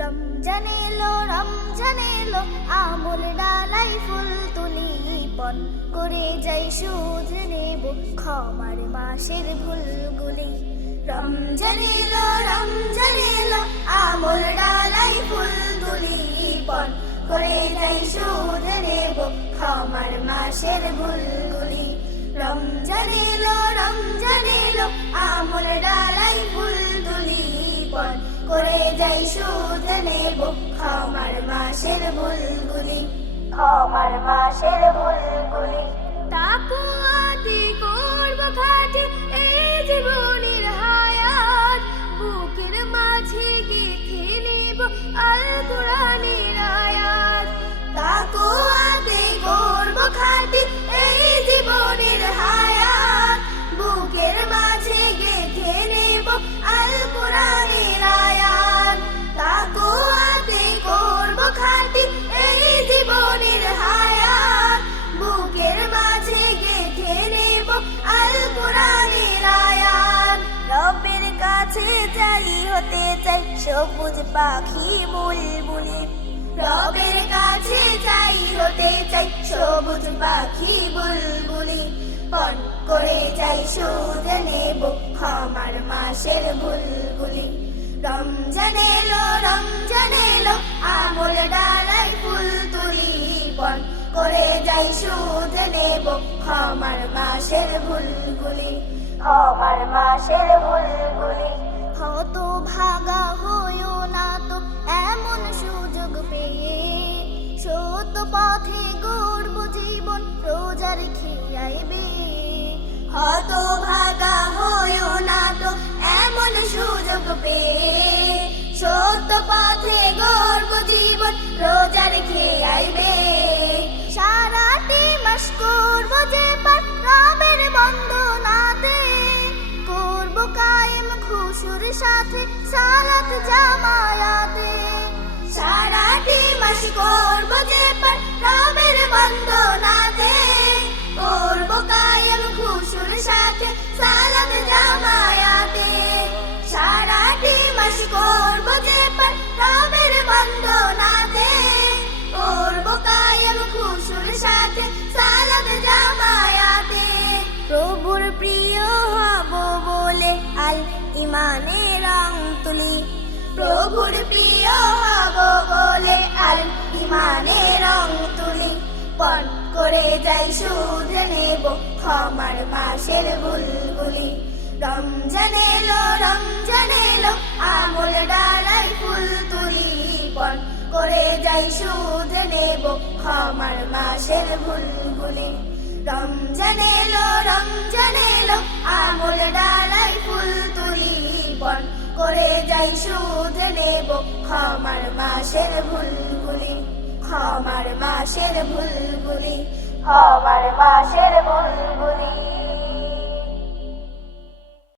রমজান এলো আমল ডালাই ফুল তুলি পণ করে যাই শুধরে নেব ক্ষমার মাসের ভুলগুলি। রমজান এলো আমল ডালাই ফুল তুলি পণ করে যাই শুধরে নেব ক্ষমার মাসের ভুলগুলি। রমজান এলো আমল ডালাই ফুল তুলি পণ করে যাই শুধরে নেব ক্ষমার মাসের ভুলগুলি। ক্ষমার মাসের ভুলগুলি। তাকওয়াতে করব খাঁটি এই জীবনের হায়াত, বুকের মাঝে গেঁথে নেব আল কোরআনের আয়াত। তাকওয়াতে করব খাঁটি এই জীবনের হায়াত, বুকের মাঝে গেঁথে নেব আল কোরআনের আয়াত। তাকওয়াতে করব খাঁটি এই জীবনের হায়াত, বুকের মাঝে গেঁথে নেব আল কোরআনের আয়াত। রবের কাছে যাই হতে চাই সবুজ পাখি বুলবুলি। রবের কাছে যাই হতে চাই সবুজ পাখি বুলবুলি। পণ করে যাই শুধরে নেব ক্ষমার মাসের ভুলগুলি। রমজান এলো আমল ডালাই ফুল তুলি পণ করে যাই শুধরে নেব ক্ষমার মাসের ভুলগুলি। ক্ষমার মাসের ভুলগুলি। হতভাগা হইও না তো এমন সুযোগ পেয়ে, সত্য পথে গড়ব জীবন রোজা রেখে আইবে। হতভাগা হইও না তো এমন সুযোগ পেয়ে, সত্য পথে গড়ব জীবন রোজা রেখে আইবে। সারাটি মাস করব যে পার রবের বন্দনাতে, করব কায়েম খুশুর সাথে সালাত জামায়াতে। সারাটি মাস করব যে পার রবের বন্দনাতে, করব কায়েম খুশুর সাথে সালাত জামায়াতে। সারাটি মাস করব যে পার রবের বন্দনাতে, করব কায়েম খুশুর সাথে সালাত জামায়াতে। প্রভুর প্রিয় হব বলে আল ইমানে রং তুলি। প্রভুর প্রিয় হব বলে আল ইমানে রং তুলি। পণ করে যাই শুধরে নেব ক্ষমার মাসের ভুলগুলি। রমজান এলো আমল ডালাই ফুল তুলি পণ করে যাই শুধরে নেব ক্ষমার মাসের ভুলগুলি। রমজান এলো আমল ডালাই ফুল তুলি পণ করে যাই শুধরে নেব ক্ষমার মাসের ভুলগুলি। ক্ষমার মাসের ভুলগুলি। ক্ষমার মাসের ভুলগুলি।